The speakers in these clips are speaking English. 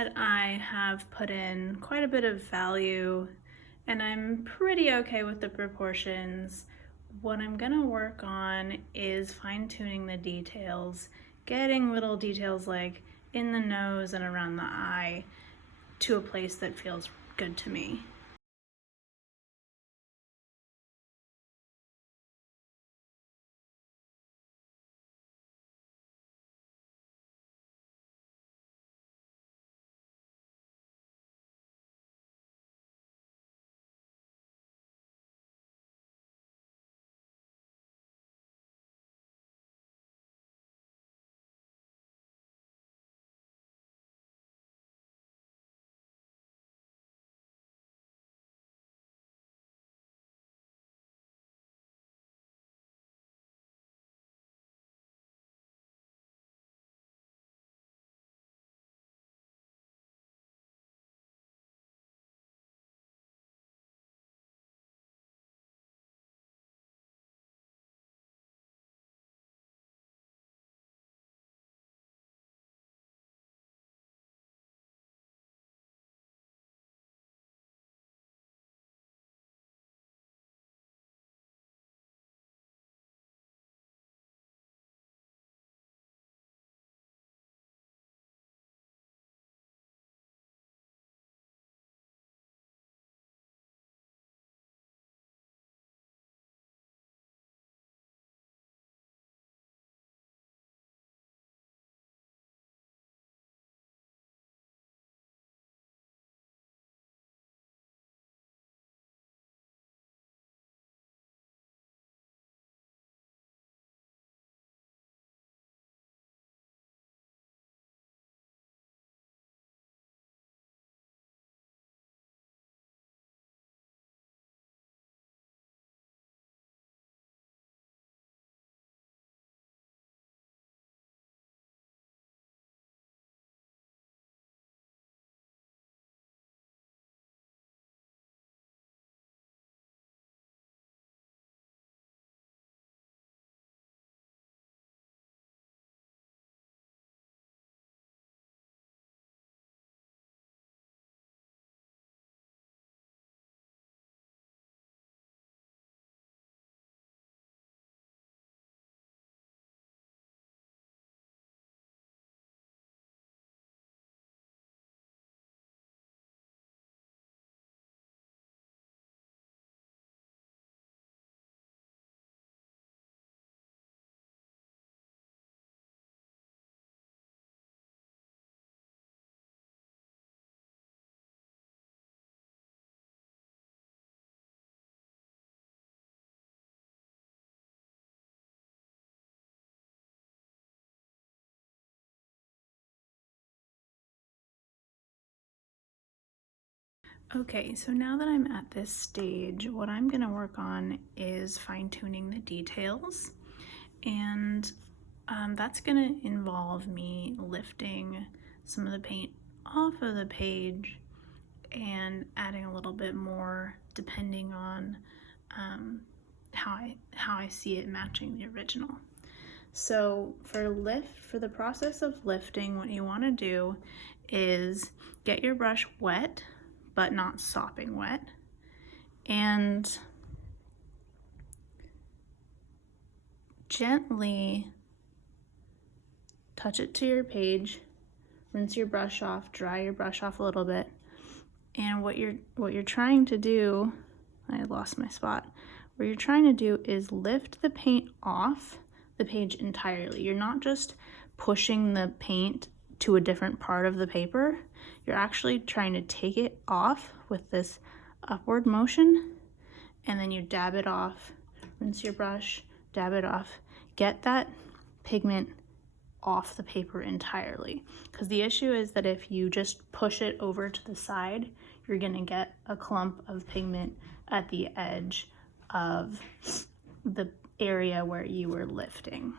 that I have put in quite a bit of value and I'm pretty okay with the proportions. What I'm gonna work on is fine-tuning the details, getting little details like in the nose and around the eye to a place that feels good to me. Okay, so now that I'm at this stage, what I'm gonna work on is fine-tuning the details, and that's gonna involve me lifting some of the paint off of the page and adding a little bit more depending on how I see it matching the original. So for the process of lifting, what you want to do is get your brush wet, but not sopping wet, and gently touch it to your page, rinse your brush off, dry your brush off a little bit, and what you're trying to do, I lost my spot, what you're trying to do is lift the paint off the page entirely. You're not just pushing the paint to a different part of the paper, you're actually trying to take it off with this upward motion, and then you dab it off, rinse your brush, dab it off, get that pigment off the paper entirely. Because the issue is that if you just push it over to the side, you're gonna get a clump of pigment at the edge of the area where you were lifting.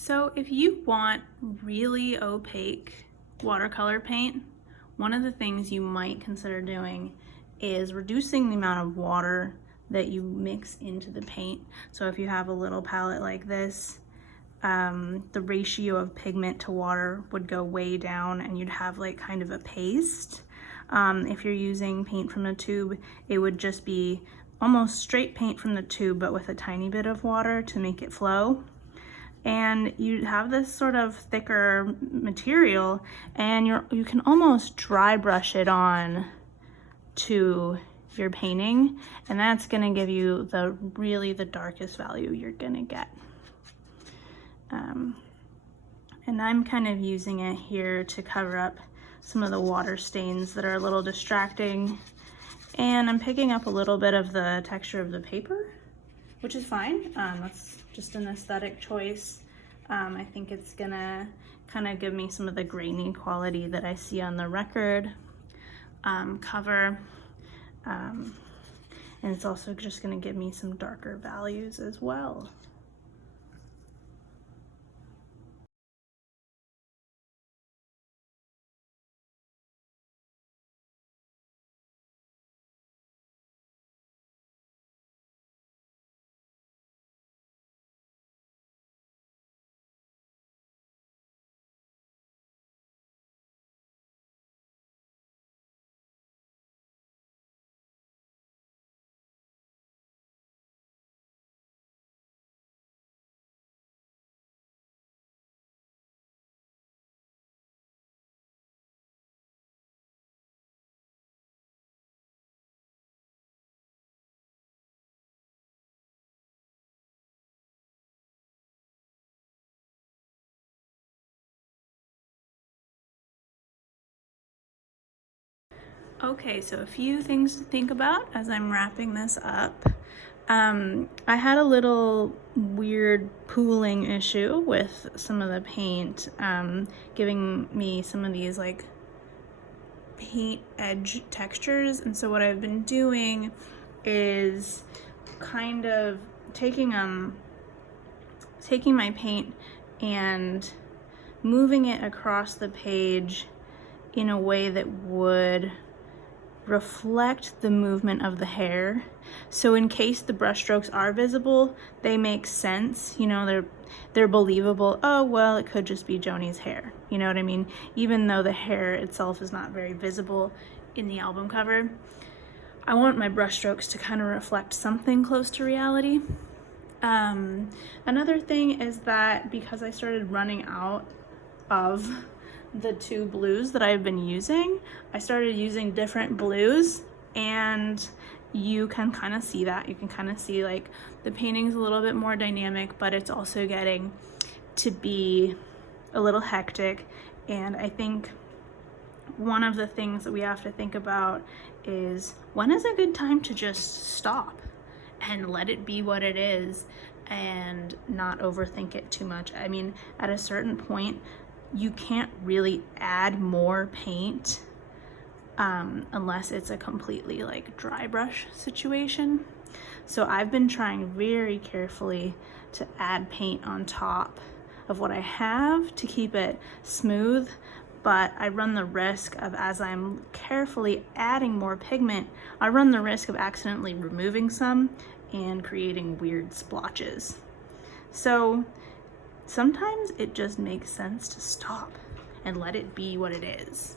So if you want really opaque watercolor paint, one of the things you might consider doing is reducing the amount of water that you mix into the paint. So if you have a little palette like this, the ratio of pigment to water would go way down and you'd have like kind of a paste. If you're using paint from a tube, it would just be almost straight paint from the tube but with a tiny bit of water to make it flow. And you have this sort of thicker material and you can almost dry brush it on to your painting, and that's going to give you the darkest value you're going to get. And I'm kind of using it here to cover up some of the water stains that are a little distracting, and I'm picking up a little bit of the texture of the paper, which is fine. That's just an aesthetic choice. I think it's gonna kind of give me some of the grainy quality that I see on the record cover. And it's also just gonna give me some darker values as well. Okay, so a few things to think about as I'm wrapping this up. I had a little weird pooling issue with some of the paint, giving me some of these like paint edge textures, and so what I've been doing is kind of taking my paint and moving it across the page in a way that would reflect the movement of the hair. So in case the brush strokes are visible, they make sense, you know, they're believable. Oh, well, it could just be Joni's hair. You know what I mean? Even though the hair itself is not very visible in the album cover, I want my brush strokes to kind of reflect something close to reality. Another thing is that because I started running out of the two blues that I've been using, I started using different blues, and you can kind of see that. You can kind of see like the painting's a little bit more dynamic, but it's also getting to be a little hectic. And I think one of the things that we have to think about is, when is a good time to just stop and let it be what it is and not overthink it too much? I mean, at a certain point, you can't really add more paint unless it's a completely like dry brush situation. So I've been trying very carefully to add paint on top of what I have to keep it smooth, but I run the risk of, as I'm carefully adding more pigment, I run the risk of accidentally removing some and creating weird splotches. So sometimes it just makes sense to stop and let it be what it is.